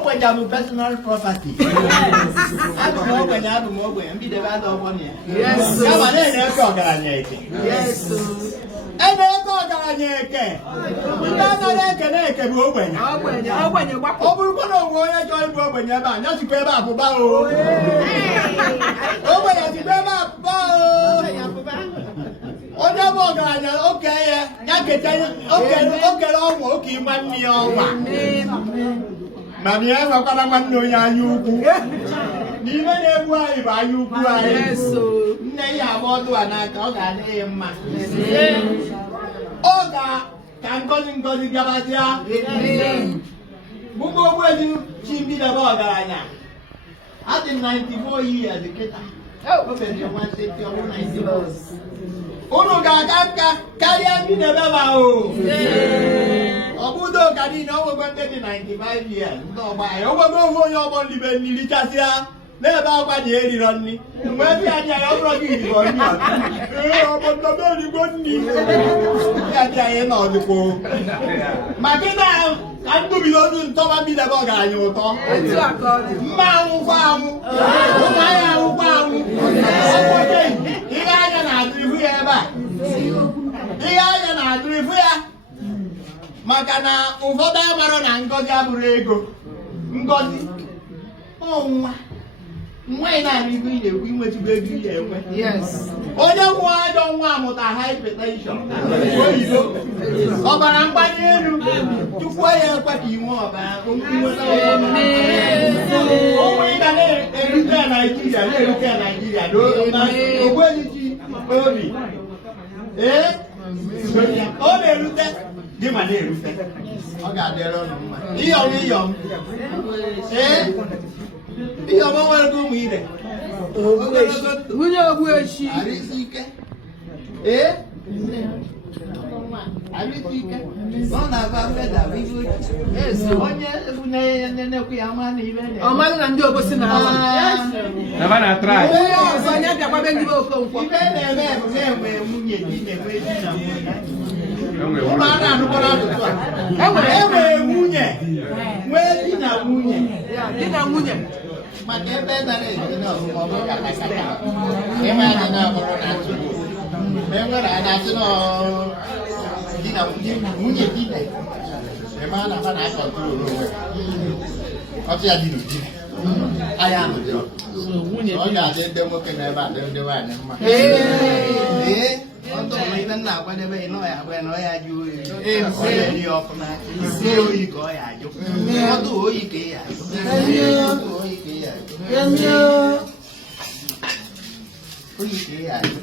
ogbenye bụ personal property. Abụ m ogbenye ndị debe ada ọgbọ na ya. Kama na-enye eke ọgaranya eke. Ebe eke ọgaranya eke. Ndị anaghị ekene eke bụ ogbenye. Ọ bụrụkwa na onwe onye chọrọ ịbụ ogbenye ebe a, ya sikwa ebe abụba o. Ogbenye sikwa ebe abụba o. Onye bụ ọgaranya okenye ya keta okere ọnwa oke ịgba nne ya ọnwa. Mana ya nwekwara nwanne onye anya ukwu. N'ime na-egbu anyị bụ anya ukwu anyị. Nne ya agba ọdụ a n'aka ọ ga-adị ya mma. Ọ ga-ka ngozi gabazịa. Mụgbe ogbu ezi Chimbidebe ọgaranya. Adị 94 years kịta. Obere nwa seti ọbụ 94. Unu ga-aga nka karịa ndị na-ebe ma o. Ọ bụdo ka niile ọ nwegwe ndị dị 95 years ndị ọgba anyị. O nwego ofe onye ọgbọ nlibe nri richasịa n'ebe akwa ji eriro nri. Mgbe ndị anyị ọ bụrụ gị irigo nri ọzọ. Ọbọdọbe erigbo nri. Ndị anyị n'ọdịkwo. Ma gị na ka ndụbido ozu ntọba Mbidebe ọgaranya ụtọ. Mma anwụkwa anwụ. Ụmụ anyị anwụkwa anwụ. Ihe anya na-adịrịfu ya ebe a. Ihe anya na-adịrịfu ya. Maka na ụfọdụ amara na ngọzi abụrụ ego. Ngọzi ọnwa. Nwa ị na-arụ ibu ị na-ekwu inwetụgo ego ị na-enwe. Onye nwa ajọ nwa amụta hypertension. Oyibo. Ọbara mgbali elu. Tupu ya ekwe ka inwe ọbara. Onwe ị ga na-erute Naịjirịa na-erute Naịjirịa n'ogbeniji obi. Ọ na-erute dị ma na-erute. Ọ ga-adịrị ọnụ mma. Iyọm. Iyọm nwere gị ụmụ ire. Nwunye Ogbuechi. Arịsị ike. Arịsị ike. Ọ na-aba feda ibu onye bụ na-enekwu ya ama na ibe na. Ọ maghị na ndị obosi na-ama. Na try. Onye ọzọ onye bịakwabe ndị Okonkwo. Ibe na-eme bụ na-enwe nwunye di na-enwe di na nwunye. Ụmụ a na-anụkwara asụsụ a. Enwe nwunye nwee di na nwunye. Di na nwunye. Maka ebe nara eji na ọbụ katakata. Ebe anyị na-abụrụ na atụ. Mgbe nwere a na-asị na nwunye di na ebe a na-aba na-akọntrol onwe. Ọtụ ya dị n'uji. Anyị anụdị. Ọ ga-adị ndị nwoke na ebe a dị ndị nwaanyị mma. Ọtụ mgbe ibe nna akwadebe ị nọ ya agba ya na ọ ya ajụ oyi. Ọ na-eri ọkụ n'aka. Isi oyi ka ọ ya ajụ. Ọtụ oyi ka ị ya ajụ. Ọtụ oyi ka ị ya ajụ. Oyi ka ị ya ajụ.